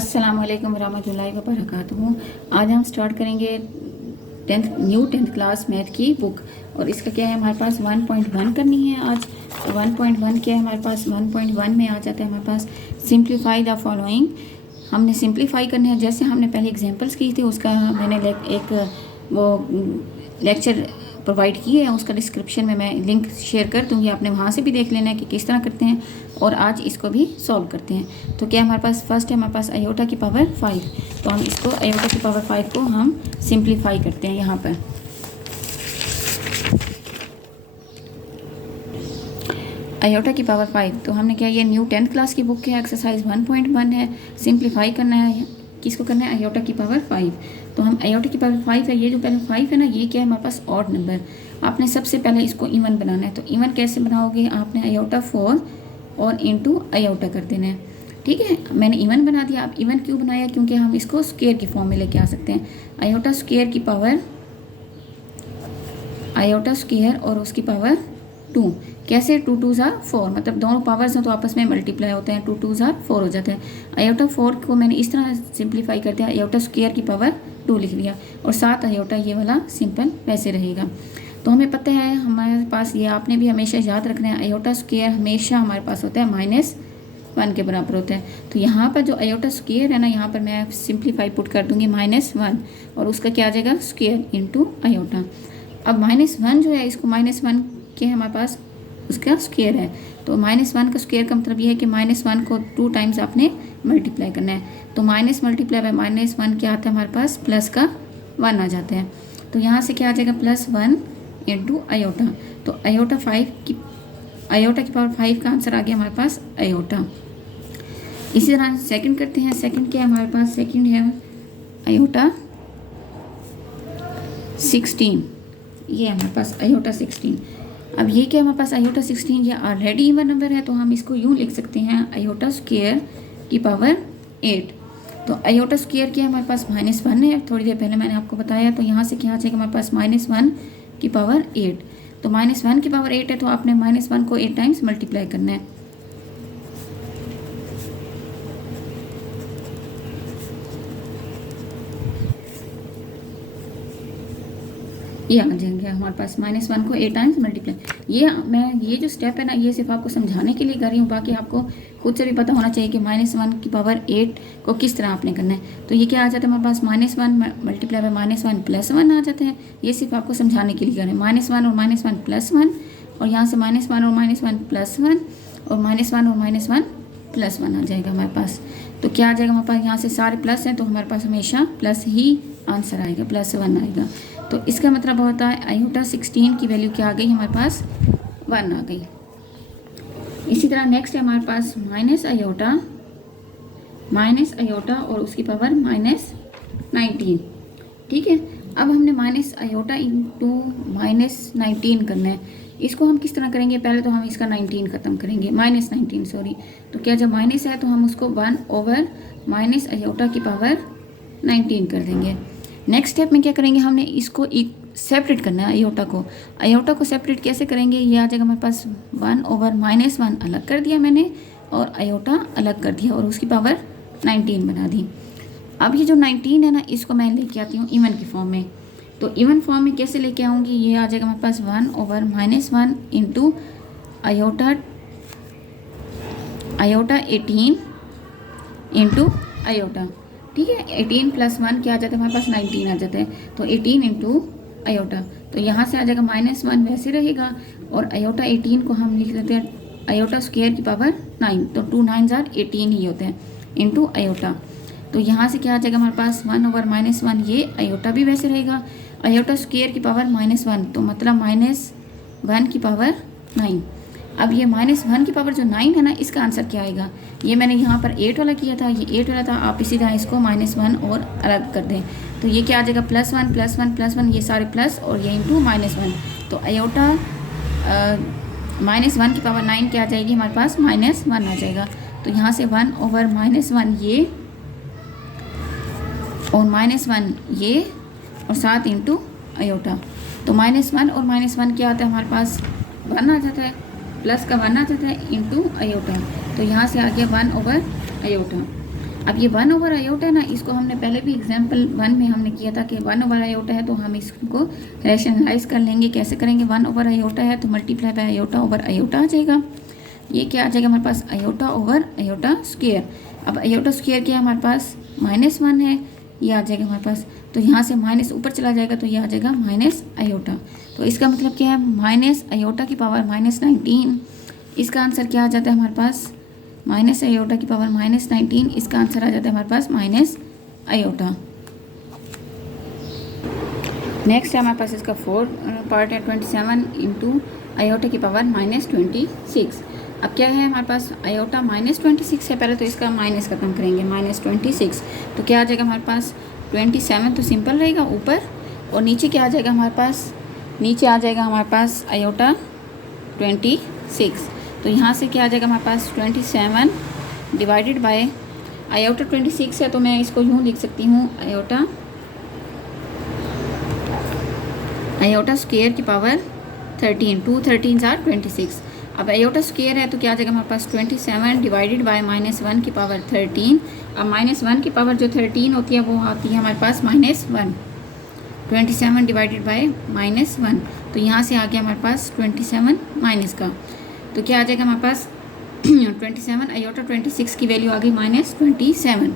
अस्सलामुअलैकुम रहमतुल्लाहि व बरकातुहू। आज हम स्टार्ट करेंगे टेंथ क्लास मैथ की बुक। और इसका क्या है, हमारे पास 1.1 करनी है आज। 1.1 क्या है हमारे पास, 1.1 में आ जाता है हमारे पास सिंप्लीफाई द फॉलोइंग। हमने सिंप्लीफाई करने हैं, जैसे हमने पहले एग्जांपल्स की थी उसका मैंने एक वो लेक्चर प्रोवाइड किए हैं, उसका डिस्क्रिप्शन में मैं लिंक शेयर कर दूँगी, आपने वहाँ से भी देख लेना है कि किस तरह करते हैं। और आज इसको भी सॉल्व करते हैं। तो क्या हमारे पास फर्स्ट है हमारे पास आयोटा की पावर 5। तो हम इसको आयोटा की पावर 5 को हम सिंप्लीफाई करते हैं यहाँ पर। आयोटा की पावर 5 तो हमने क्या, ये न्यू 10th क्लास की बुक है, एक्सरसाइज 1.1 है। सिंप्लीफाई करना है, किसको करना है, आयोटा की पावर 5। तो हम आयोटा की पावर 5 है, ये जो पहले 5 है ना, ये क्या है हमारे पास ऑड नंबर। आपने सबसे पहले इसको इवन बनाना है। तो इवन कैसे बनाओगे, आपने आयोटा 4 और इंटू आयोटा कर देना है। ठीक है, मैंने इवन बना दिया। आप इवन क्यों बनाया, क्योंकि हम इसको स्क्वायर की फॉर्म में लेके आ सकते हैं। आयोटा स्क्वायर की पावर, आयोटा स्क्वायर और उसकी पावर 2। कैसे, 2 2 ज़ा 4, मतलब दोनों पावर्स हैं तो आपस में मल्टीप्लाई होते हैं, 2 2 ज़ा 4 हो जाते हैं। आयोटा 4 को मैंने इस तरह सिंप्लीफाई कर दिया, आयोटा स्क्वायर की पावर 2 लिख लिया, और साथ आयोटा ये वाला सिंपल वैसे रहेगा। तो हमें पता है हमारे पास, ये आपने भी हमेशा याद रखना है, आयोटा स्क्वायर हमेशा हमारे पास होता है -1 के बराबर होता है। तो यहाँ पर जो आयोटा स्क्वायर है ना, यहाँ पर मैं सिंप्लीफाई पुट कर दूंगी -1, और उसका क्या आ जाएगा, स्क्वायर इंटू आयोटा। अब -1 जो है, इसको -1 के हमारे पास उसका स्क्वायर है। तो -1 का स्क्वायर का मतलब ये है कि -1 को 2 टाइम्स आपने मल्टीप्लाई करना है। तो माइनस मल्टीप्लाई बाय -1 क्या आता है हमारे पास, प्लस का 1 आ जाता है। तो यहाँ से क्या आ जाएगा, +1 इंटू आयोटा। तो आयोटा की पावर 5 का आंसर आ गया हमारे पास आयोटा। इसी तरह सेकंड करते हैं। सेकंड क्या है हमारे पास, सेकंड है आयोटा 16। ये हमारे पास आयोटा 16। अब ये क्या हमारे पास आयोटा 16, ये ऑलरेडी इवन नंबर है, तो हम इसको यूँ लिख सकते हैं, आयोटा स्क्वायर की पावर 8। तो आयोटा स्क्वायर क्या है हमारे पास, -1 है, थोड़ी देर पहले मैंने आपको बताया। तो यहाँ से क्या आ जाएगा हमारे पास, -1 की पावर 8। तो -1 की पावर 8 है, तो आपने -1 को 8 टाइम्स मल्टीप्लाई करना है। ये आ जाएंगे हमारे पास -1 को 8 टाइम्स मल्टीप्लाई। ये जो स्टेप है ना, ये सिर्फ आपको समझाने के लिए कर रही हूँ, बाकी आपको खुद से भी पता होना चाहिए कि -1 की पावर 8 को किस तरह आपने करना है। तो ये क्या आ जाता है हमारे पास, -1 मल्टीप्लाई बाय -1 +1 आ जाता है। ये सिर्फ आपको समझाने के लिए कर रहे हैं, -1 और -1 +1, और यहाँ से -1 और -1 +1, और -1 और -1 +1 आ जाएगा हमारे पास। तो क्या आ जाएगा हमारे पास, यहाँ से सारे प्लस हैं, तो हमारे पास हमेशा प्लस ही आंसर आएगा, +1 आएगा। तो इसका मतलब होता है आयोटा 16 की वैल्यू क्या आ गई हमारे पास, 1 आ गई। इसी तरह नेक्स्ट है हमारे पास माइनस आयोटा और उसकी पावर -19। ठीक है, अब हमने माइनस आयोटा इंटू -19 करना है। इसको हम किस तरह करेंगे, पहले तो हम इसका 19 ख़त्म करेंगे, -19 सॉरी। तो क्या जब माइनस है तो हम उसको 1/- आयोटा की पावर 19 कर देंगे। नेक्स्ट स्टेप में क्या करेंगे, हमने इसको एक सेपरेट करना है आयोटा को सेपरेट कैसे करेंगे, ये आ जाएगा हमारे पास 1/-1 अलग कर दिया मैंने, और आयोटा अलग कर दिया, और उसकी पावर 19 बना दी। अब ये जो 19 है ना, इसको मैं लेके आती हूँ इवन की फॉर्म में। तो इवन फॉर्म में कैसे लेके आऊँगी, ये आ जाएगा हमारे पास 1/-1 इंटू आयोटा 18 इंटू आयोटा। ठीक है, 18 + 1 क्या आ जाता है हमारे पास, 19 आ जाता है। तो 18 इंटू आयोटा, तो यहाँ से आ जाएगा -1 वैसे रहेगा, और आयोटा 18 को हम लिख देते हैं आयोटा स्क्वायर की पावर 9। तो 2 9 ज़ार 18 ही होते हैं, इंटू आयोटा। तो यहाँ से क्या आ जाएगा हमारे पास, 1/-1, ये आयोटा भी वैसे रहेगा, आयोटा स्क्वायर की पावर -1, तो मतलब -1 की पावर 9। अब ये -1 की पावर जो 9 है ना, इसका आंसर क्या आएगा, ये मैंने यहाँ पर 8 वाला किया था, ये 8 वाला था, आप इसी तरह इसको -1 और अलग कर दें। तो ये क्या आ जाएगा, +1 +1 +1, ये सारे प्लस, और ये इंटू -1। तो आयोटा -1 की पावर 9 क्या आ जाएगी हमारे पास, -1 आ जाएगा। तो यहाँ से 1/-1 ये, और -1 ये, और 7 इंटू आयोटा। तो -1 और -1 क्या आता है हमारे पास, 1 आ जाता है, प्लस का 1 आ जाता है, इंटू आयोटा। तो यहाँ से आ गया 1/आयोटा। अब ये 1 ओवर आयोटा है ना, इसको हमने पहले भी एग्जाम्पल 1 में हमने किया था कि 1 ओवर आयोटा है तो हम इसको रैशनलाइज कर लेंगे। कैसे करेंगे? 1 ओवर आयोटा है तो multiply by iota over iota आ जाएगा। ये क्या आ जाएगा हमारे पास? Iota over iota square. अब आयोटा स्क्वायर क्या है हमारे पास? -1 है, ये आ जाएगा हमारे पास। तो यहाँ से माइनस ऊपर चला जाएगा तो ये आ जाएगा माइनस आयोटा। तो इसका मतलब क्या है? माइनस आयोटा की पावर -19। इसका आंसर क्या आ जाता है हमारे पास? माइनस आयोटा की पावर -19। इसका आंसर आ जाता है हमारे पास माइनस आयोटा। नेक्स्ट है हमारे पास इसका 4 पार्ट है 27 इंटू आयोटा की पावर -26। अब क्या है हमारे पास? आयोटा -26 है। पहले तो इसका माइनस खत्म करेंगे, -26 तो क्या आ जाएगा हमारे पास? 27 तो सिंपल रहेगा ऊपर, और नीचे क्या आ जाएगा हमारे पास? नीचे आ जाएगा हमारे पास आयोटा 26। तो यहाँ से क्या आ जाएगा हमारे पास? 27 डिवाइडेड बाय आयोटा 26 है तो मैं इसको यूँ लिख सकती हूँ, आयोटा स्क्वायर की पावर 13। 2 13s are 26। अब आयोटा स्क्वायर है तो क्या आ जाएगा हमारे पास? 27 डिवाइडेड बाय -1 की पावर 13। अब -1 की पावर जो 13 होती है वो आती है हमारे पास -1। 27 डिवाइडेड बाय -1, तो यहाँ से आ गया हमारे पास 27 माइनस का, तो क्या आ जाएगा हमारे पास? 27 आयोटा 26 की वैल्यू आ गई -27।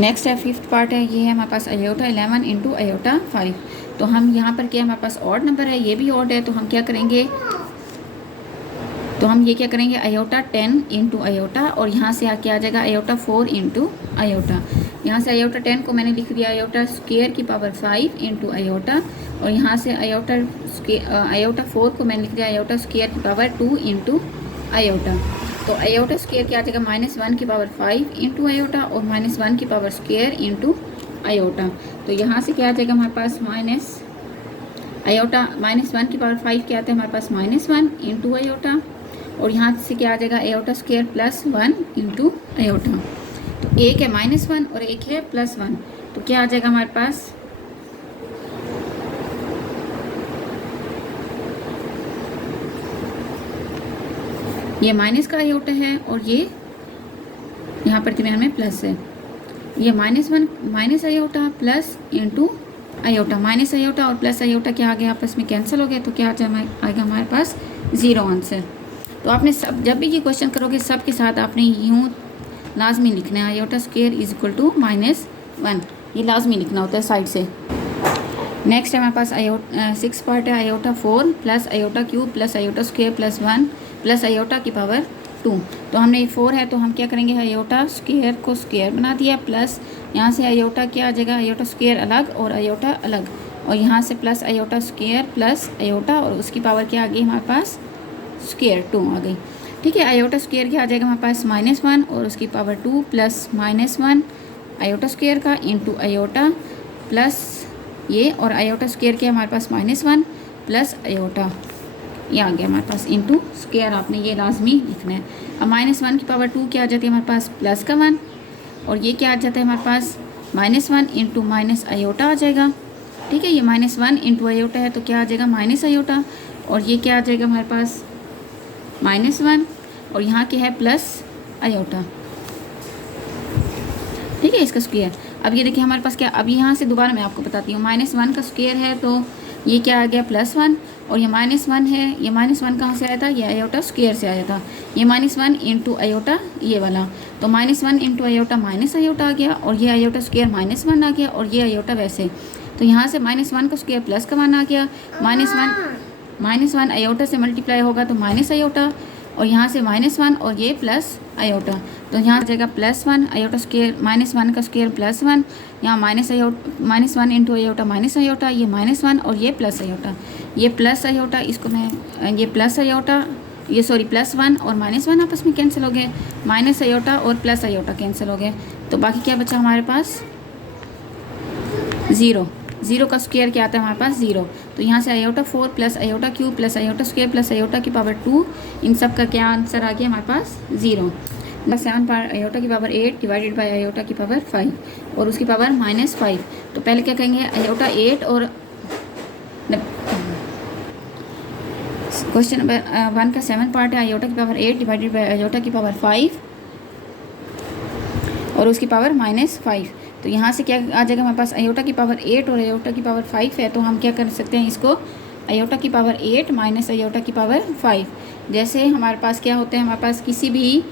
नेक्स्ट है 5th पार्ट है, ये है हमारे पास आयोटा 11 इंटू आयोटा 5। तो हम यहाँ पर क्या हमारे पास ऑड नंबर है, ये भी ऑड है, तो हम क्या करेंगे? तो हम ये क्या करेंगे? आयोटा 10 इंटू आयोटा, और यहाँ से आके आ जाएगा आयोटा 4 इंटू आयोटा। यहाँ से आयोटा 10 को मैंने लिख दिया आयोटा स्क्वायर की पावर 5 इंटू आयोटा, और यहाँ से आयोटा 4 को मैंने लिख दिया आयोटा स्क्वायर की पावर 2 इंटू आयोटा। तो आयोटा स्क्वायर क्या आ जाएगा? -1 की पावर 5 इंटू आयोटा, और -1 की पावर स्क्वायर इंटू आयोटा। तो यहाँ से क्या आ जाएगा हमारे पास? आयोटा -1 की पावर 5 क्या आता है हमारे पास? -1 इंटू आयोटा, और यहाँ से क्या आ जाएगा? Iota square +1 into iota. तो एक है -1 और एक है +1, तो क्या आ जाएगा हमारे पास? ये माइनस का आयोटा है और ये यहाँ पर दरमियान में प्लस है। ये -1 minus iota plus into iota, minus iota और प्लस आयोटा क्या आ गया? आपस में कैंसिल हो गया, तो क्या आएगा हमारे पास? 0 आंसर। तो आपने जब भी ये क्वेश्चन करोगे सब के साथ आपने यूँ लाजमी लिखना है, iota square is equal to -1, ये लाजमी लिखना होता है साइड से। नेक्स्ट है हमारे पास 6 पार्ट है, iota 4 plus iota cube plus iota square +1 plus iota की पावर 2। तो हमने 4 है तो हम क्या करेंगे? आयोटा स्क्वायर को स्क्वायर बना दिया, प्लस यहाँ से आयोटा क्या आ जाएगा? आयोटा स्क्वायर अलग और आयोटा अलग, और यहाँ से plus iota square plus iota, और उसकी पावर क्या आ गई हमारे पास? स्क्वायर 2 आ गई। ठीक है, आयोटा स्क्वायर क्या आ जाएगा हमारे पास? -1 और उसकी पावर 2 प्लस -1 आयोटा स्क्वायर का इंटू आयोटा प्लस ये, और आयोटा स्क्वायर क्या हमारे पास? -1 प्लस आयोटा, ये आ गया हमारे पास इंटू स्क्वायर। आपने ये लाजमी लिखना है। अब -1 की पावर 2 क्या आ जाती है हमारे पास? +1, और ये क्या आ जाता है हमारे पास? -1 इंटू माइनस आयोटा आ जाएगा। ठीक है, ये -1 इंटू आयोटा है तो क्या आ जाएगा? माइनस आयोटा, और ये क्या आ जाएगा हमारे पास? -1, और यहाँ क्या है? Plus iota. ठीक है, इसका स्क्वायर। अब ये देखिए हमारे पास क्या, अब यहाँ से दोबारा मैं आपको बताती हूँ, -1 का स्क्वायर है तो ये क्या आ गया? +1, और ये -1 है, ये -1 कहाँ से आया था? ये आयोटा स्क्वायर से आया था। ये -1 इंटू आयोटा ये वाला, तो -1 इंटू आयोटा माइनस आयोटा आ गया, और ये आयोटा स्क्वायर -1 आ गया, और ये आयोटा वैसे। तो यहाँ से -1 का स्क्वायर प्लस का 1 आ गया, -1 आयोटा से मल्टीप्लाई होगा तो माइनस आयोटा, और यहाँ से -1 और ये प्लस आयोटा, तो यहाँ आ जाएगा +1 आयोटा स्क्वायर, -1 का स्क्वायर +1, यहाँ -1 इंटू आयोटा माइनस आयोटा, ये -1 और ये प्लस आयोटा, ये प्लस आयोटा, इसको मैं ये प्लस आयोटा, ये सॉरी +1 और -1 आपस में कैंसिल हो गए, माइनस आयोटा और प्लस आयोटा कैंसिल हो गए, तो बाकी क्या बचा हमारे पास? 0 का स्क्वायर क्या आता है हमारे पास? 0। तो यहाँ से iota 4 plus iota cube plus iota square plus iota की पावर 2, इन सब का क्या आंसर आ गया हमारे पास? 0। 7 पावर आयोटा की पावर 8 डिवाइडेड बाय आयोटा की पावर 5 और उसकी पावर -5। तो पहले क्या कहेंगे? आयोटा 8 और क्वेश्चन नंबर 1 का 7 पार्ट है, आयोटा की पावर 8 डिवाइडेड बाय आयोटा की पावर 5 और उसकी पावर -5। तो यहाँ से क्या आ जाएगा हमारे पास, आयोटा की पावर 8 और आयोटा की पावर 5 है, तो हम क्या कर सकते हैं इसको, आयोटा की पावर 8 माइनस आयोटा की पावर 5। जैसे हमारे पास क्या होते हैं, हमारे पास किसी भी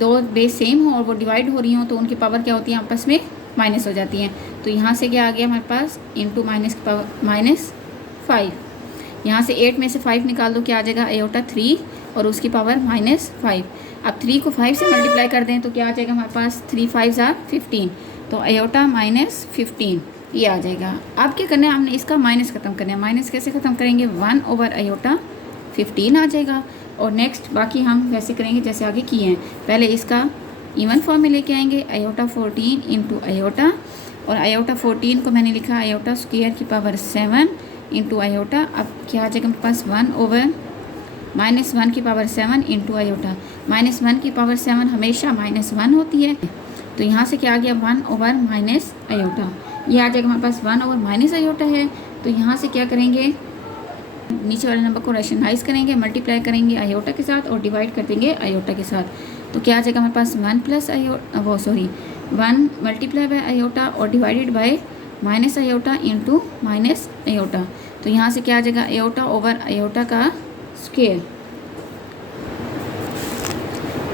दो बेस सेम हो और वो डिवाइड हो रही हो तो उनकी पावर क्या होती है, आपस में माइनस हो जाती हैं। तो यहाँ से क्या आ गया हमारे पास, इंटू माइनस की पावर -5। यहाँ से 8 में से 5 निकाल दो, क्या आ जाएगा, आयोटा 3 और उसकी पावर -5। अब 3 को 5 से मल्टीप्लाई कर दें तो क्या आ जाएगा हमारे पास, 3 5 ज़ा 15, तो आयोटा -15 ये आ जाएगा। अब क्या करना है, हमने इसका माइनस ख़त्म करना है। माइनस कैसे ख़त्म करेंगे, 1 ओवर आयोटा 15 आ जाएगा। और नेक्स्ट बाकी हम वैसे करेंगे जैसे आगे किए हैं। पहले इसका इवन फॉर्म में लेके आएंगे, आयोटा 14 इंटू आयोटा, और आयोटा 14 को मैंने लिखा आयोटा स्क्वायर की पावर 7 इंटू आयोटा। अब क्या आ जाएगा मेरे पास, 1 ओवर -1 की पावर 7 इंटू आयोटा। -1 की पावर 7 हमेशा -1 होती है, तो यहाँ से क्या आ गया, 1 ओवर माइनस आयोटा। ये आ जाएगा हमारे पास 1 ओवर माइनस आयोटा है। तो यहाँ से क्या करेंगे, नीचे वाले नंबर को रैशनलाइज करेंगे, मल्टीप्लाई करेंगे आयोटा के साथ और डिवाइड कर देंगे आयोटा के साथ। तो क्या आ जाएगा हमारे पास, 1 plus iota 1 multiply by iota और divided by minus iota into minus iota. तो यहाँ से क्या आ जाएगा, आयोटा ओवर आयोटा का स्क्वायर।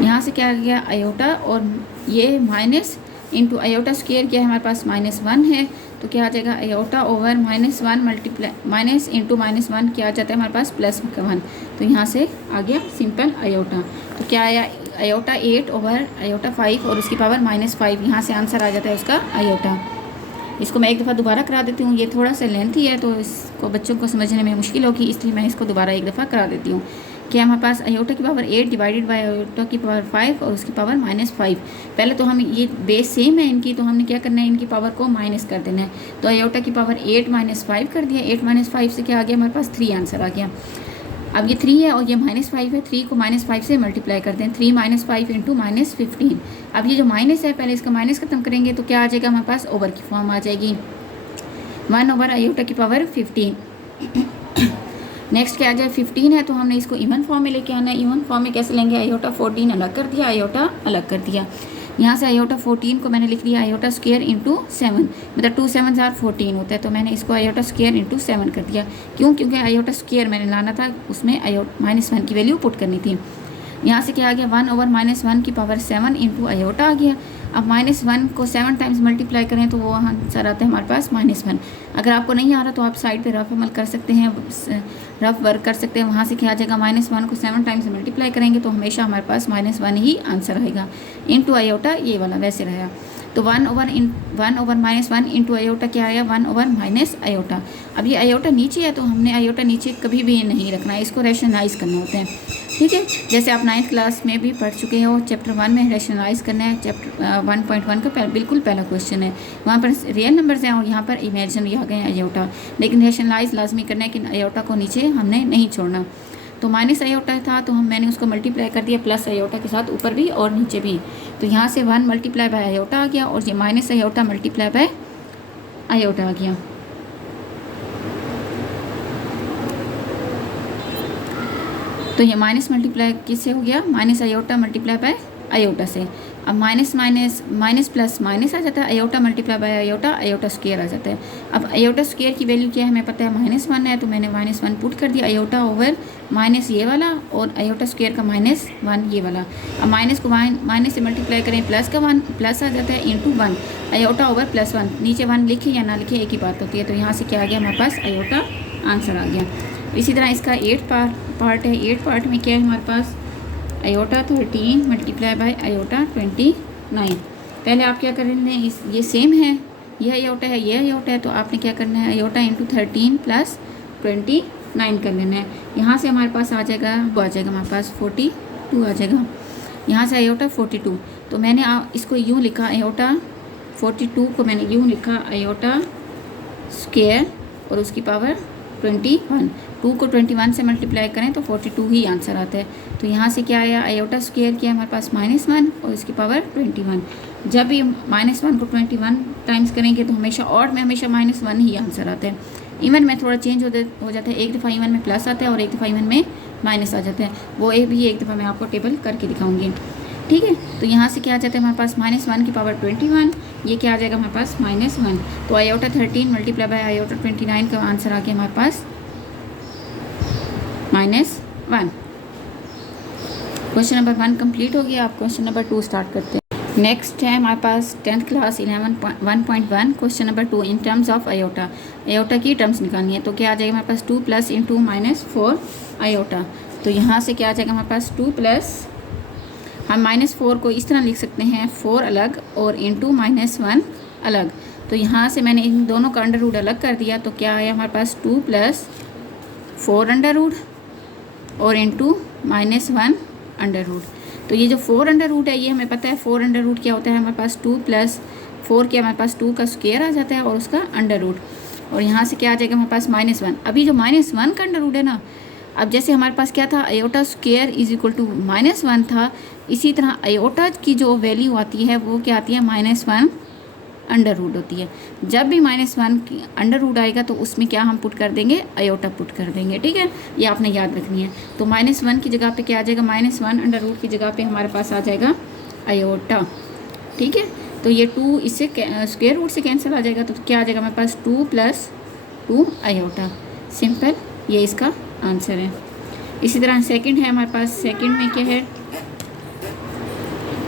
यहाँ से क्या आ गया, आयोटा और ये माइनस इंटू आयोटा स्क्वायर क्या है हमारे पास, -1 है। तो क्या आ जाएगा, iota over -1 multiply minus into -1 क्या आ जाता है हमारे पास, +1। तो यहाँ से आ गया सिंपल आयोटा। तो क्या आया, आयोटा 8 ओवर आयोटा 5 और उसकी पावर -5। यहाँ से आंसर आ जाता है उसका आयोटा। इसको मैं एक दफ़ा दोबारा करा देती हूँ, ये थोड़ा सा लेंथी है तो इसको बच्चों को समझने में मुश्किल होगी, इसलिए मैं इसको दोबारा एक दफ़ा करा देती हूँ। क्या हमारे पास, आयोटा की पावर 8 डिवाइडेड बाय आयोटा की पावर 5 और उसकी पावर -5। पहले तो हम ये बेस सेम है इनकी, तो हमने क्या करना है, इनकी पावर को माइनस कर देना है। तो आयोटा की पावर 8 -5 कर दिया, 8 -5 से क्या आ गया हमारे पास, 3 आंसर आ गया। अब ये 3 है और ये -5 है, 3 को -5 से मल्टीप्लाई करते हैं, 3 -5 इंटू -15। अब ये जो माइनस है, पहले इसका माइनस खत्म करेंगे तो क्या आ जाएगा हमारे पास, ओवर की फॉर्म आ जाएगी, 1 ओवर आयोटा की पावर 15। नेक्स्ट क्या आ जाए, 15 है तो हमने इसको इवन फॉर्म में लेके आना है। इवन फॉर्म में कैसे लेंगे, आयोटा 14 अलग कर दिया, आयोटा अलग कर दिया। यहाँ से आयोटा 14 को मैंने लिख लिया आयोटा स्क्वायर इंटू 7, मतलब 2 7 ज़ार 14 होता है, तो मैंने इसको आयोटा स्क्वायर इंटू 7 कर दिया। क्यों, क्योंकि आयोटा स्क्वायर मैंने लाना था, उसमें -1 की वैल्यू पुट करनी थी। यहाँ से क्या आ गया, 1 ओवर -1 की पावर 7 इंटू आयोटा आ गया। अब -1 को 7 टाइम्स मल्टीप्लाई करें तो वो आंसर आता है हमारे पास -1। अगर आपको नहीं आ रहा तो आप साइड पे रफ अमल कर सकते हैं, रफ वर्क कर सकते हैं। वहाँ से क्या आ जाएगा, -1 को 7 टाइम्स मल्टीप्लाई करेंगे तो हमेशा हमारे पास -1 ही आंसर आएगा। इंटू आयोटा ये वाला वैसे रहेगा। तो 1 ओवर -1 इंटू आयोटा क्या आया, 1 ओवर माइनस आयोटा। अब ये आयोटा नीचे है तो हमने आयोटा नीचे कभी भी नहीं रखना है, इसको रैशनलाइज करना होता है, ठीक है। जैसे आप 9th क्लास में भी पढ़ चुके हो, चैप्टर 1 में रैशनलाइज करना है, चैप्टर 1.1 का बिल्कुल पहला क्वेश्चन है। वहाँ पर रियल नंबर्स हैं और यहाँ पर इमेजिनरी आ गए हैं आयोटा, लेकिन रैशनलाइज लाजमी करना है कि आयोटा को नीचे हमने नहीं छोड़ना। तो माइनस आयोटा था तो मैंने उसको मल्टीप्लाई कर दिया प्लस आयोटा के साथ, ऊपर भी और नीचे भी। तो यहाँ से 1 मल्टीप्लाई बाय आयोटा आ गया और ये minus iota multiply by iota आ गया। तो ये माइनस मल्टीप्लाई किससे हो गया, minus iota multiply by iota से। अब माइनस प्लस माइनस आ जाता है, iota multiply by iota, iota square आ जाता है। अब आयोटा स्क्वायर की वैल्यू क्या है हमें पता है, -1 है, तो मैंने -1 पुट कर दिया, आयोटा ओवर माइनस ये वाला और आयोटा स्क्वायर का -1 ये वाला। अब माइनस को माइनस से मल्टीप्लाई करें, प्लस का 1 प्लस आ जाता है इंटू 1, आयोटा ओवर +1। नीचे 1 लिखे या ना लिखे एक ही बात होती है। तो यहाँ से क्या आ गया हमारे पास, आयोटा आंसर आ गया। इसी तरह इसका 8 पार्ट है। 8 पार्ट में क्या है हमारे पास, आयोटा 13 मल्टीप्लाई बाय आयोटा 29। पहले आप क्या करेंगे, ये सेम है, यह आयोटा है, यह आयोटा है, तो आपने क्या करना है, आयोटा इंटू 13 प्लस 29 कर लेना है। यहाँ से हमारे पास आ जाएगा, वो आ जाएगा हमारे पास 42 आ जाएगा। यहाँ से आयोटा 42, तो मैंने इसको यूँ लिखा, आयोटा 42 को मैंने यूँ लिखा आयोटा स्क्वायर और उसकी पावर 21। 2 को 21 से मल्टीप्लाई करें तो 42 ही आंसर आता है। तो यहाँ से क्या आया, आयोटा स्क्वायर किया हमारे पास -1 और इसकी पावर 21। जब भी -1 को 21 टाइम्स करेंगे तो हमेशा ऑड में हमेशा -1 ही आंसर आता है। इवन में थोड़ा चेंज हो जाता है, एक दफ़ा इवन में प्लस आता है और एक दफ़ा इवन में माइनस आ जाता है। वो भी एक दफ़ा मैं आपको टेबल करके दिखाऊंगी। ठीक है। तो यहाँ से क्या आ जाता है हमारे पास -1 की पावर 21, ये क्या आ जाएगा हमारे पास -1। तो आयोटा 13 मल्टीप्लाई बाय आयोटा 29 का आंसर आ गया हमारे पास -1। क्वेश्चन नंबर 1 कंप्लीट हो गया। आप क्वेश्चन नंबर 2 स्टार्ट करते हैं। नेक्स्ट है हमारे पास 10th class 11.1.1 question number 2 in terms of iota. Iota की टर्म्स निकालनी है। तो क्या आ जाएगा हमारे पास 2 प्लस इंटू -4 आयोटा। तो यहाँ से क्या आ जाएगा हमारे पास 2 प्लस, हम -4 को इस तरह लिख सकते हैं 4 अलग और इंटू -1 अलग। तो यहाँ से मैंने इन दोनों का अंडर रूट अलग कर दिया। तो क्या आया हमारे पास 2 प्लस 4 अंडर रूट और इंटू -1 अंडर रूट। तो ये जो 4 अंडर रूट है ये हमें पता है 4 अंडर रूट क्या होता है हमारे पास 2 प्लस 4 क्या हमारे पास 2 का स्क्वायर आ जाता है और उसका अंडर रूट। और यहाँ से क्या आ जाएगा हमारे पास -1। अभी जो -1 का अंडर रूट है ना, अब जैसे हमारे पास क्या था iota square is equal to -1 था, इसी तरह आयोटा की जो वैल्यू आती है वो क्या आती है -1 अंडर रूट होती है। जब भी -1 की अंडर रूट आएगा तो उसमें क्या हम पुट कर देंगे, आयोटा पुट कर देंगे। ठीक है, ये आपने याद रखनी है। तो -1 की जगह पे क्या आ जाएगा, -1 अंडर रूट की जगह पे हमारे पास आ जाएगा आयोटा। ठीक है, तो ये 2 इससे स्क्वायर रूट से कैंसिल आ जाएगा। तो क्या आ जाएगा हमारे पास 2 प्लस 2 आयोटा। सिंपल, ये इसका आंसर है। इसी तरह सेकंड है हमारे पास, सेकंड में क्या है,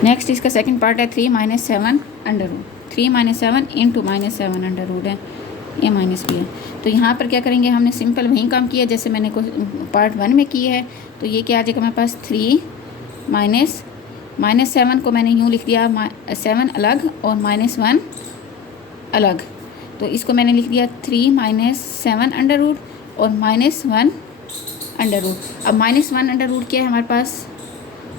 नेक्स्ट इसका सेकंड पार्ट है 3 - 7 under root. 3 - 7 into -7 under root है, ये माइनस भी है। तो यहाँ पर क्या करेंगे, हमने सिंपल वही काम किया जैसे मैंने पार्ट 1 में किया है। तो ये क्या आ जाएगा हमारे पास 3 -7 को मैंने यूँ लिख दिया 7 अलग और -1 अलग। तो इसको मैंने लिख दिया 3 - 7 अंडर रूट और -1 अंडर रूट। अब -1 अंडर रूट क्या है हमारे पास,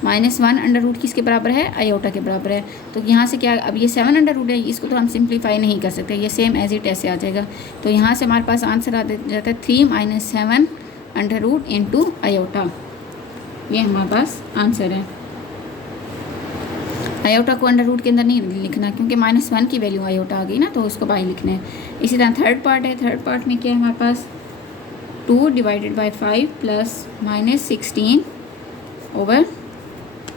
-1 अंडर रूट किसके बराबर है, आयोटा के बराबर है। तो यहाँ से क्या, अब ये 7 अंडर रूट है, इसको तो हम सिंप्लीफाई नहीं कर सकते, ये सेम एज इट ऐसे आ जाएगा। तो यहाँ से हमारे पास आंसर आ जाता है 3 - 7 अंडर रूट इंटू आयोटा। ये हमारे पास आंसर है। आयोटा को अंडर रूट के अंदर नहीं लिखना क्योंकि -1 की वैल्यू आयोटा आ गई ना, तो उसको बाहर लिखना है। इसी तरह थर्ड पार्ट है, थर्ड पार्ट में क्या है हमारे पास 2 डिवाइडेड बाई 5 प्लस -16 ओवर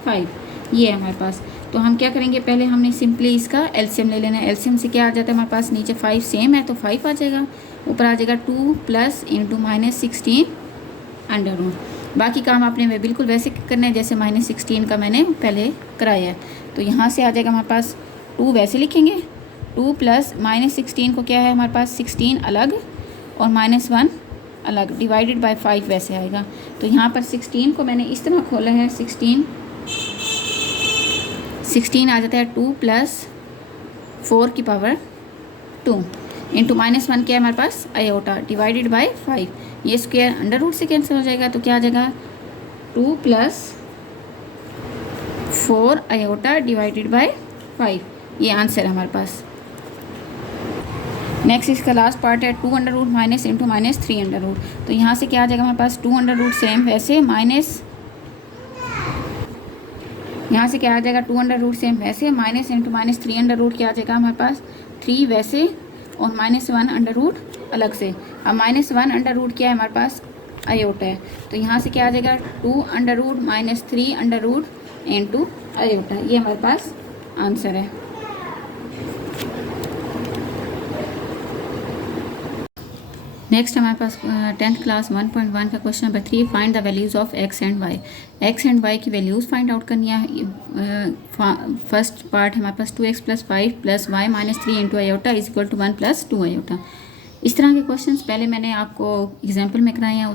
5, ये है हमारे पास। तो हम क्या करेंगे, पहले हमने सिंपली इसका एलसीएम ले लेना है। एलसीएम से क्या आ जाता है हमारे पास, नीचे 5 सेम है तो 5 आ जाएगा, ऊपर आ जाएगा 2 प्लस इंटू -16 अंडर रूट। बाकी काम आपने वे बिल्कुल वैसे करना है जैसे -16 का मैंने पहले कराया है। तो यहाँ से आ जाएगा हमारे पास 2 वैसे लिखेंगे, 2 प्लस -16 को क्या है हमारे पास 16 अलग और -1 अलग डिवाइडेड बाय 5 वैसे आएगा। तो यहाँ पर 16 को मैंने इस तरह खोला है, 16 आ जाता है 2 प्लस 4 की पावर 2 इंटू -1 क्या है हमारे पास आयोटा डिवाइडेड बाय 5। ये स्क्वायर अंडर रूट से कैंसिल हो जाएगा। तो क्या आ जाएगा 2 प्लस 4 आयोटा डिवाइडेड बाय 5, ये आंसर है हमारे पास। नेक्स्ट इसका लास्ट पार्ट है 2 under root minus into -3 under root. तो यहाँ से क्या आ जाएगा हमारे पास 2 अंडर रूट सेम वैसे माइनस, यहाँ से क्या आ जाएगा 2 अंडर रूट सेम वैसे माइनस इंटू -3 अंडर रूट क्या आ जाएगा हमारे पास 3 वैसे और -1 अंडर रूट अलग से। अब -1 अंडर रूट क्या है हमारे पास आयोटा है। तो यहाँ से क्या आ जाएगा 2 under root -3 under root into iota, ये हमारे पास आंसर है। नेक्स्ट हमारे पास 10th क्लास 1.1 का question number 3, find the values of x and y। x and y की वैल्यूज़ फाइंड आउट करनी है। फर्स्ट पार्ट हमारे पास 2x + 5 + y - 3 into iota is equal to 1 + 2 iota. इस तरह के क्वेश्चंस पहले मैंने आपको एग्जाम्पल में कराए हैं,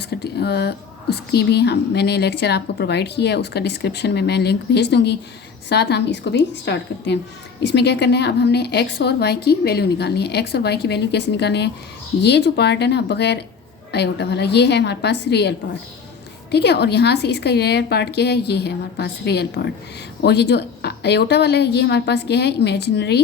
उसकी भी मैंने लेक्चर आपको प्रोवाइड किया है, उसका डिस्क्रिप्शन में मैं लिंक भेज दूँगी। साथ हम इसको भी स्टार्ट करते हैं। इसमें क्या करना है, अब हमने x और y की वैल्यू निकालनी है। x और y की वैल्यू कैसे निकालनी है, ये जो पार्ट है ना बगैर आयोटा वाला, ये है हमारे पास रियल पार्ट, ठीक है। और यहाँ से इसका रियल पार्ट क्या है, ये है हमारे पास रियल पार्ट। और ये जो आयोटा वाला है ये हमारे पास क्या है, इमेजिनरी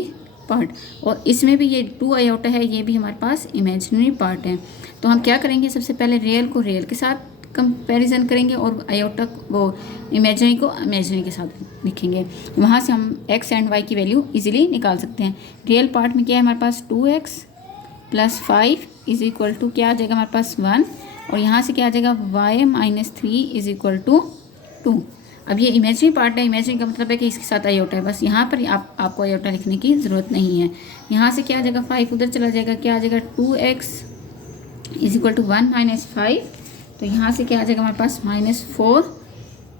पार्ट। और इसमें भी ये 2 आयोटा है, ये भी हमारे पास इमेजिनरी पार्ट है। तो हम क्या करेंगे, सबसे पहले रियल को रियल के साथ कंपैरिजन करेंगे और आयोटा वो इमेजिनरी को इमेजिनरी के साथ लिखेंगे। वहाँ से हम x एंड y की वैल्यू इजीली निकाल सकते हैं। रियल पार्ट में क्या है हमारे पास 2x + 5 इज इक्वल टू क्या आ जाएगा हमारे पास 1, और यहाँ से क्या आ जाएगा y - 3 इज इक्वल टू 2। अब ये इमेजिनरी पार्ट है, इमेजिनरी का मतलब है कि इसके साथ आयोटा है, बस यहाँ पर आपको आयोटा लिखने की ज़रूरत नहीं है। यहाँ से क्या आ जाएगा, 5 उधर चला जाएगा, क्या आ जाएगा 2x is equal to 1 minus 5, तो यहाँ से क्या आ जाएगा हमारे पास -4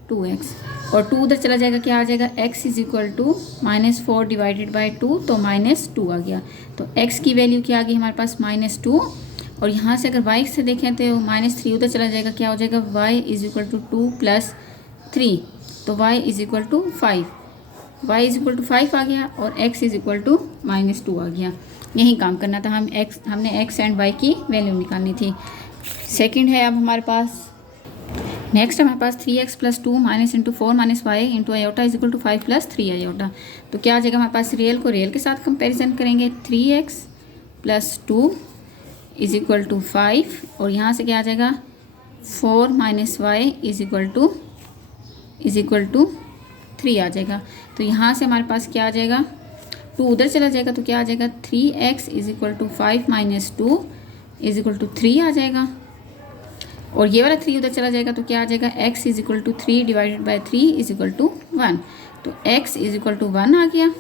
2x, और 2 उधर चला जाएगा, क्या आ जाएगा x is equal to -4 divided by 2, तो -2 आ गया। तो x की वैल्यू क्या आ गई हमारे पास -2, और यहाँ से अगर y से देखें तो -3 उधर चला जाएगा, क्या हो जाएगा y इज इक्वल टू 2 + 3, तो y is equal to 5, y is equal to 5 आ गया, और x इज इक्वल टू -2 आ गया। यही काम करना था, हमने x एंड y की वैल्यू निकालनी थी। सेकंड है अब हमारे पास, नेक्स्ट हमारे पास 3x + 2 - 4 - y into iota is equal to 5 + 3 iota. तो क्या आ जाएगा हमारे पास, रियल को रियल के साथ कंपेरिजन करेंगे, 3x + 2 इज इक्वल टू 5, और यहाँ से क्या आ जाएगा 4 - y इज इक्वल टू 3 आ जाएगा। तो यहाँ से हमारे पास क्या आ जाएगा, 2 उधर चला जाएगा, तो क्या आ जाएगा 3x is equal to 5 - 2 is equal to 3 आ जाएगा, और ये वाला 3 उधर चला जाएगा, तो क्या आ जाएगा x is equal to 3 divided by 3 is equal to 1, तो x इज इक्वल टू 1 आ गया।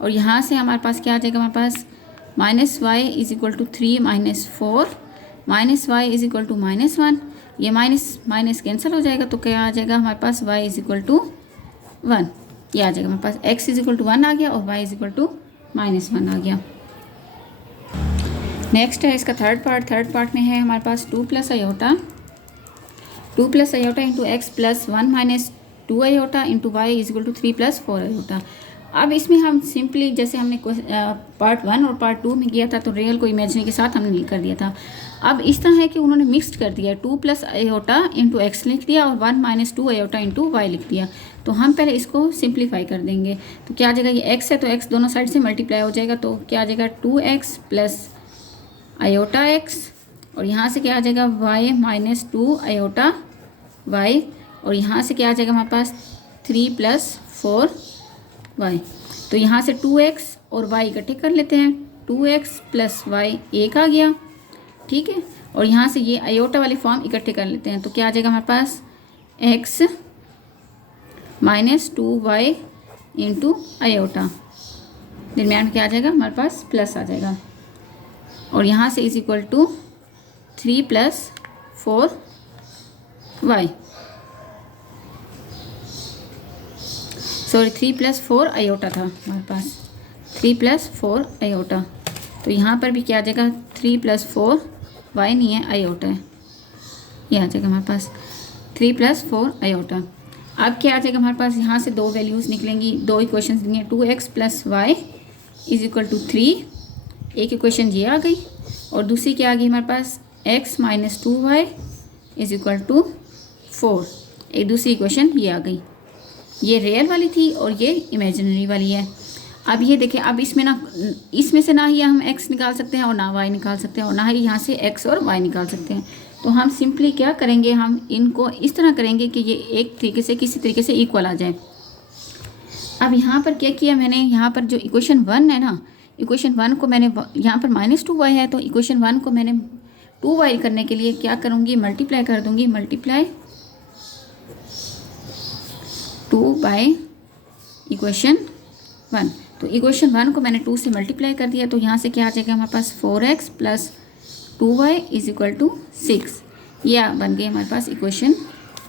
और यहाँ से हमारे पास क्या आ जाएगा, हमारे पास -y is equal to 3 - 4 -y is equal to -1, ये माइनस कैंसिल हो जाएगा, तो क्या आ जाएगा हमारे पास y इज इक्वल टू 1, ये आ जाएगा हमारे पास x इज इक्वल टू 1 आ गया, और y इज इक्वल टू -1 आ गया। नेक्स्ट है इसका थर्ड पार्ट में है हमारे पास 2 + iota into x + 1 - 2 iota into y is equal to 3 + 4 iota. अब इसमें हम सिंपली जैसे हमने पार्ट 1 और पार्ट 2 में किया था, तो रियल को इमेजिनरी के साथ हमने कर दिया था। अब इस तरह है कि उन्होंने मिक्सड कर दिया, 2 + आयोटा इंटू एक्स लिख दिया और 1 - 2 आयोटा इंटू वाई लिख दिया। तो हम पहले इसको सिंप्लीफाई कर देंगे, तो क्या आ जाएगा, ये x है तो x दोनों साइड से मल्टीप्लाई हो जाएगा, तो क्या आ जाएगा 2x + आयोटा x, और यहाँ से क्या आ जाएगा y - 2 आयोटा y, और यहाँ से क्या आ जाएगा हमारे पास 3 + 4 y। तो यहाँ से 2x और y इकट्ठे कर लेते हैं, 2x + y 1 आ गया, ठीक है, और यहाँ से ये आयोटा वाली फॉर्म इकट्ठे कर लेते हैं, तो क्या आ जाएगा हमारे पास x - 2y इंटू आयोटा, दरम्यान क्या आ जाएगा हमारे पास प्लस आ जाएगा, और यहाँ से is equal to 3 + 4y, sorry 3 + 4 iota था हमारे पास, 3 + 4 आयोटा। तो यहाँ पर भी क्या आ जाएगा 3 + 4 y नहीं है आयोटा है, ये आ जाएगा हमारे पास 3 + 4 आयोटा। अब क्या आ जाएगा हमारे पास, यहाँ से दो वैल्यूज़ निकलेंगी, दो इक्वेशन देंगे, 2x + y is equal to 3, एक इक्वेशन ये आ गई, और दूसरी क्या आ गई हमारे पास x - 2y is equal to 4, एक दूसरी इक्वेशन ये आ गई, ये रियल वाली थी और ये इमेजिनरी वाली है। अब ये देखें, अब इसमें से ना ही हम x निकाल सकते हैं और ना y निकाल सकते हैं, और ना ही यहाँ से x और y निकाल सकते हैं। तो हम सिंपली क्या करेंगे, हम इनको इस तरह करेंगे कि ये एक तरीके से किसी तरीके से इक्वल आ जाए। अब यहाँ पर क्या किया मैंने, यहाँ पर जो इक्वेशन 1 है ना, इक्वेशन 1 को मैंने यहाँ पर -2y है, तो इक्वेशन 1 को मैंने 2y करने के लिए क्या करूँगी, मल्टीप्लाई कर दूँगी, मल्टीप्लाई 2 बाय इक्वेशन 1। तो इक्वेशन 1 को मैंने 2 से मल्टीप्लाई कर दिया, तो यहाँ से क्या आ जाएगा हमारे पास 4x + 2y is equal to 6, यह बन गई हमारे पास इक्वेशन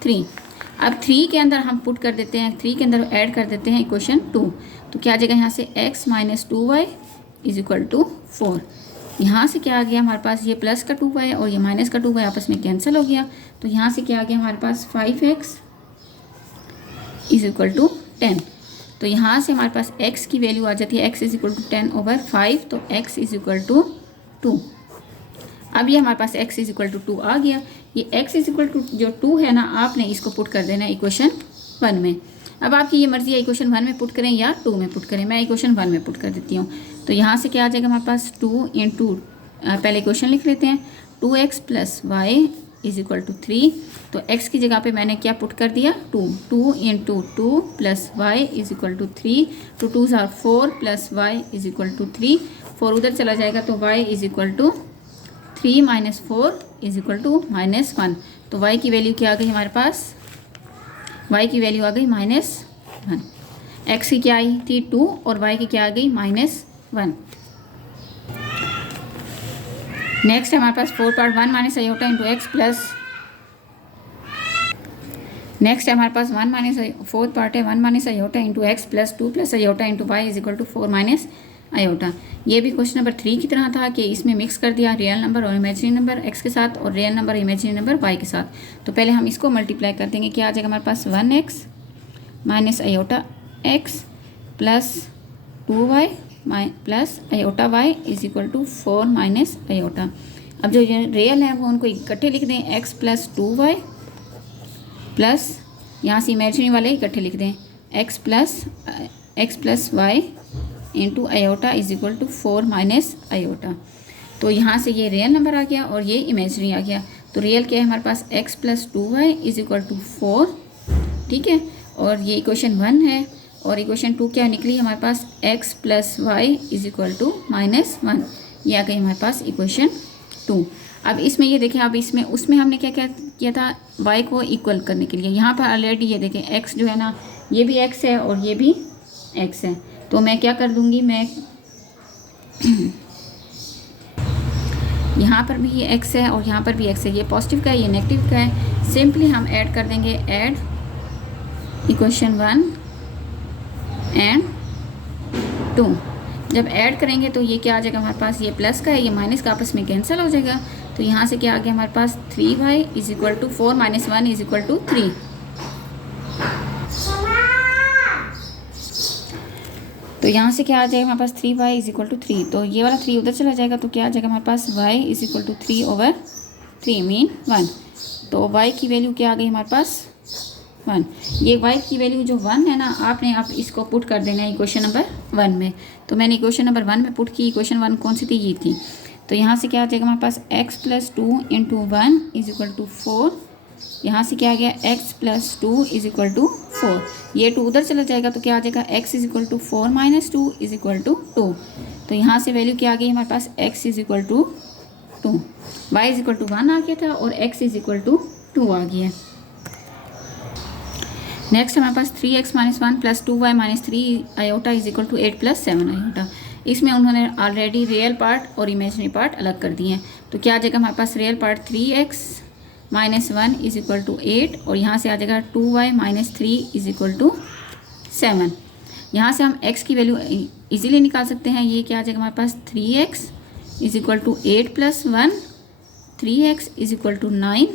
3। अब 3 के अंदर हम पुट कर देते हैं, 3 के अंदर ऐड कर देते हैं इक्वेशन 2, तो क्या आ जाएगा यहाँ से x - 2y is equal to 4। यहाँ से क्या आ गया हमारे पास, ये प्लस का 2y और ये माइनस का 2y आपस में कैंसिल हो गया, तो यहाँ से क्या आ गया हमारे पास 5x इज इक्वल टू 10। तो यहाँ से हमारे पास x की वैल्यू आ जाती है, x इज इक्वल टू 10/5, तो x इज इक्वल टू 2। अब ये हमारे पास x इज इक्वल टू 2 आ गया। ये x इज इक्वल टू जो 2 है ना, आपने इसको पुट कर देना है इक्वेशन 1 में। अब आपकी ये मर्जी है इक्वेशन 1 में पुट करें या 2 में पुट करें, मैं इक्वेशन 1 में पुट कर देती हूँ। तो यहाँ से क्या आ जाएगा हमारे पास 2 × पहले इक्वेशन लिख लेते हैं, 2x + y is equal to 3। तो x की जगह पे मैंने क्या पुट कर दिया 2 × 2 + y is equal to 3, 2 2s are 4 + y is equal to 3, 4 उधर चला जाएगा, तो y is equal to 3 - 4 is equal to -1। तो y की वैल्यू क्या आ गई हमारे पास y की वैल्यू आ गई -1, x की क्या आई थी 2 और y की क्या आ गई -1। नेक्स्ट हमारे पास 4 part 1 minus iota into x plus, next है हमारे पास 1 माइनस, फोर्थ पार्ट है 1 minus iota into x plus 2 plus iota into y is equal to 4 minus iota. ये भी क्वेश्चन नंबर 3 की तरह था कि इसमें मिक्स कर दिया रियल नंबर और इमेजिनरी नंबर एक्स के साथ और real number imaginary number y के साथ। तो पहले हम इसको मल्टीप्लाई कर देंगे, क्या आ जाएगा हमारे पास 1x minus iota x plus 2y plus iota y is equal to 4 minus iota. अब जो रियल है वो उनको इकट्ठे लिख दें, x प्लस 2y प्लस यहाँ से इमेजिनरी वाले इकट्ठे लिख दें, x plus y into iota is equal to 4 minus iota. तो यहाँ से ये रियल नंबर आ गया और ये इमेजिनरी आ गया। तो रियल क्या है हमारे पास x plus 2y is equal to 4, ठीक है। और ये इक्वेशन 1 है और इक्वेशन 2 क्या निकली हमारे पास x plus y is equal to -1। ये आ गई हमारे पास इक्वेशन 2। अब इसमें ये देखें, अब इसमें उसमें हमने क्या क्या किया था y को इक्वल करने के लिए। यहाँ पर ऑलरेडी ये देखें x जो है ना ये भी x है और ये भी x है। तो मैं क्या कर दूँगी, मैं यहाँ पर भी ये x है और यहाँ पर भी x है, ये पॉजिटिव का है ये नेगेटिव का है। सिंपली हम ऐड कर देंगे, ऐड इक्वेशन 1 एंड 2। जब ऐड करेंगे तो ये क्या आ जाएगा हमारे पास, ये प्लस का है ये माइनस का आपस में कैंसिल हो जाएगा। तो यहाँ से क्या आ गया हमारे पास 3y is equal to 4 minus 1 is equal to 3। तो यहाँ से क्या आ जाएगा हमारे पास 3y इज इक्वल टू 3। तो ये वाला 3 उधर चला जाएगा तो क्या आ जाएगा हमारे पास y is equal to 3/3 mean 1। तो y की वैल्यू क्या आ गई हमारे पास 1। ये y की वैल्यू जो 1 है ना, आपने आप इसको पुट कर देना है इक्वेशन नंबर 1 में। तो मैंने इक्वेशन नंबर 1 में पुट की, इक्वेशन 1 कौन सी थी, ये थी। तो यहाँ से क्या आ जाएगा हमारे पास x plus 2 into 1 is equal to 4। यहाँ से क्या आ गया x plus 2 is equal to 4। ये 2 उधर चला जाएगा तो क्या आ जाएगा x is equal to 4 minus 2 is equal to 2। तो यहाँ से वैल्यू क्या आ गई हमारे पास x is equal to 2, y is equal to 1 आ गया था और x इज इक्वल टू 2 आ गया। नेक्स्ट हमारे पास 3x minus 1 plus 2y minus 3 iota is equal to 8 plus 7 iota. इसमें उन्होंने ऑलरेडी रियल पार्ट और इमेजिनरी पार्ट अलग कर दिए हैं। तो क्या आ जाएगा हमारे पास real part 3x minus 1 is equal to 8 और यहाँ से आ जाएगा 2y minus 3 is equal to 7। यहाँ से हम x की वैल्यू इजीली निकाल सकते हैं। ये क्या आ जाएगा हमारे पास 3x is equal to 8 plus 1, 3x is equal to 9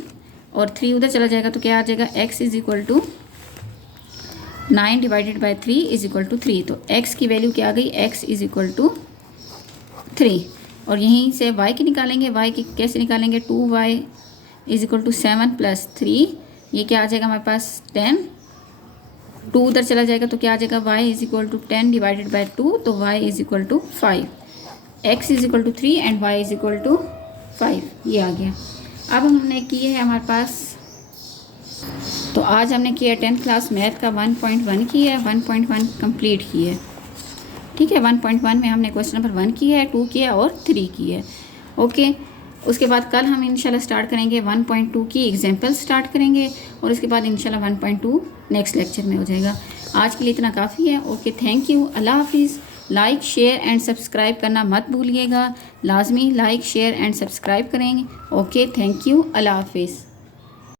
और 3 उधर चला जाएगा तो क्या आ जाएगा x is equal to 9 divided by 3 is equal to 3। तो x की वैल्यू क्या आ गई, x इज इक्वल टू 3। और यहीं से y की निकालेंगे, y की कैसे निकालेंगे, 2y is equal to 7 plus 3, ये क्या आ जाएगा हमारे पास 10। 2 उधर चला जाएगा तो क्या आ जाएगा y is equal to 10 divided by 2, तो y is equal to 5। x is equal to 3 and y is equal to 5, ये आ गया। अब हमने किए है हमारे पास, तो आज हमने किया 10th क्लास मैथ का 1.1 की है, 1.1 कंप्लीट की है, ठीक है। 1.1 में हमने क्वेश्चन नंबर 1 किया है, 2 किया और 3 की है, ओके। उसके बाद कल हम इंशाल्लाह स्टार्ट करेंगे 1.2 की एग्जाम्पल स्टार्ट करेंगे और उसके बाद इंशाल्लाह 1.2 नेक्स्ट लेक्चर में हो जाएगा। आज के लिए इतना काफ़ी है, ओके, थैंक यू, अल्लाह हाफिज़। लाइक शेयर एंड सब्सक्राइब करना मत भूलिएगा, लाजमी लाइक शेयर एंड सब्सक्राइब करेंगे, ओके, थैंक यू, अल्लाह हाफिज़।